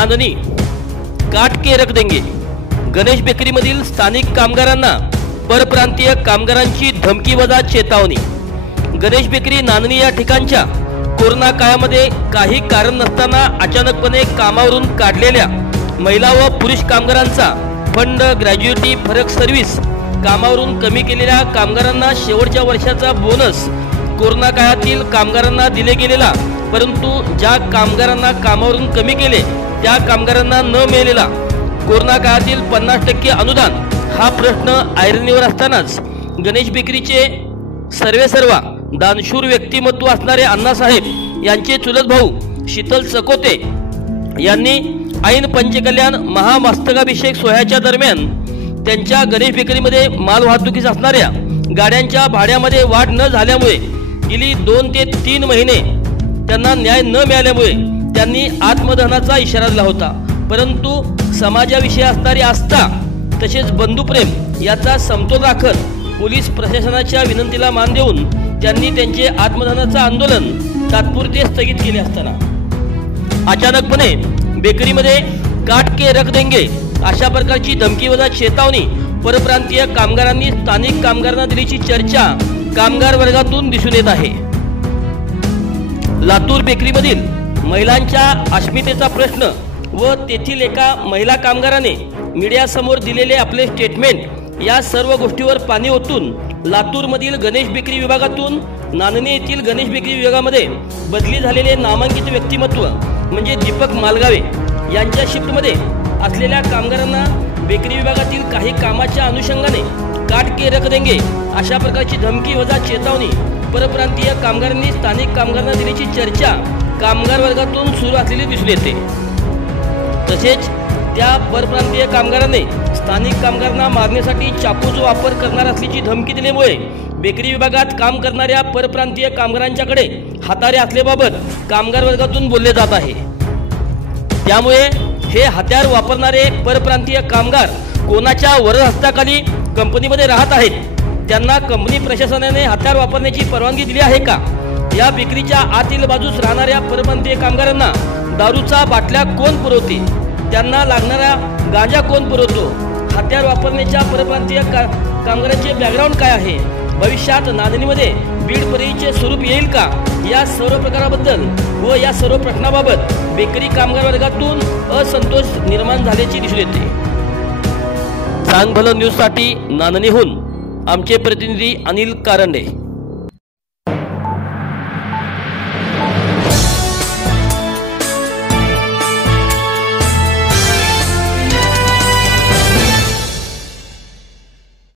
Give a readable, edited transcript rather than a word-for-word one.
नांदणी काट के रख देंगे। गणेश बेकरीमधील स्थानिक कामगारांना परप्रांतीय कामगारांची धमकीवजा चेतावणी। गणेश बेकरी नांदणी या ठिकाणच्या कोरोना काळामध्ये काही कारण नसताना अचानकपणे कामावरून काढलेल्या महिला व पुरुष कामगारांचा फंड, ग्रॅज्युएटी, फरक सर्व्हिस, कामावरून कमी केलेल्या कामगारांना शेवटच्या वर्षाचा बोनस, कोरोना काळातील कामगारांना दिले गेलेला परंतु ज्या कामगारांना कामावरून कमी केले त्या कामगारांना न मिळालेला कोरोना काळातील 50% अनुदान हा प्रश्न ऐरणीवर असतानाच गणेश बेकरीचे सर्वेसर्वा दानशूर व्यक्तिमत्व असणारे अण्णासाहेब यांचे चुलत भाऊ शीतल चकोते यांनी ऐन पंचकल्याण महामस्तकाभिषेक सोहळ्याच्या दरम्यान त्यांच्या गणेश बेकरीमध्ये माल वाहतुकीस असणाऱ्या गाड्यांच्या भाड्यामध्ये वाढ न झाल्यामुळे गेली 2 ते 3 महिने त्यांना न्याय न मिळाल्यामुळे त्यांनी आत्मदहनाचा इशारा दिला होता। परंतु समाजाविषयी असणारी आस्था तसेच बंधुप्रेम याचा समतोल राखत पोलीस प्रशासनाच्या विनंतीला मान देऊन त्यांनी त्यांचे आत्मदहनाचे आंदोलन तात्पुरते स्थगित केले असताना अचानकपणे बेकरीमध्ये काट के रख देंगे अशा प्रकारची धमकीवजा चेतावणी परप्रांतीय कामगारांनी स्थानिक कामगारांना दिल्याची चर्चा कामगार वर्गातून दिसून येत आहे। लातूर बेकरीमधील महिलांच्या अस्मितेचा प्रश्न व तेथील एका महिला कामगाराने मीडियासमोर दिलेले आपले स्टेटमेंट या सर्व गोष्टीवर पाणी ओतून लातूरमधील गणेश बेकरी विभागातून नांदणी येथील गणेश बेकरी विभागामध्ये बदली झालेले नामांकित व्यक्तिमत्व म्हणजे दीपक मालगावे यांच्या शिफ्टमध्ये असलेल्या कामगारांना बेकरी विभागातील काही कामाच्या अनुषंगाने काट के रख देंगे अशा प्रकारची धमकी वजा चेतावणी परप्रांतीय कामगारांनी स्थानिक कामगारांना दिल्याची चर्चा कामगार वर्गातून सुरू असलेली दिसून येते। तसेच त्या परप्रांतीय कामगारांनी स्थानिक कामगारांना मारण्यासाठी चाकूचा वापर करणार असल्याची धमकी दिल्यामुळे बेकरी विभागात काम करणाऱ्या परप्रांतीय कामगारांच्याकडे हातारे असल्याबाबत कामगार वर्गातून बोलले जात आहे। त्यामुळे हे हत्यार वापरणारे परप्रांतीय कामगार कोणाच्या वरहस्ताखाली कंपनीमध्ये राहत आहेत, त्यांना कंपनी प्रशासनाने हत्यार वापरण्याची परवानगी दिली आहे का? या बेकरीच्या आतील बाजूस राहणाऱ्या परप्रांतीय कामगारांना दारूचा बाटल्या कोण पुरवते? त्यांना लागणारा गांजा कोण पुरवतो? हत्यार वापरण्याच्या परप्रांतीय कामगारांचे बॅकग्राऊंड काय आहे? भविष्यात नांदणीमध्ये बीड परिचे स्वरूप येईल का? या सर्व प्रकाराबद्दल व या सर्व प्रश्नाबाबत बेकरी कामगार वर्गातून असंतोष निर्माण झाल्याचे दिसून येते। सांग भलं न्यूजसाठी नांदणीहून आमचे प्रतिनिधी अनिल कारंडे।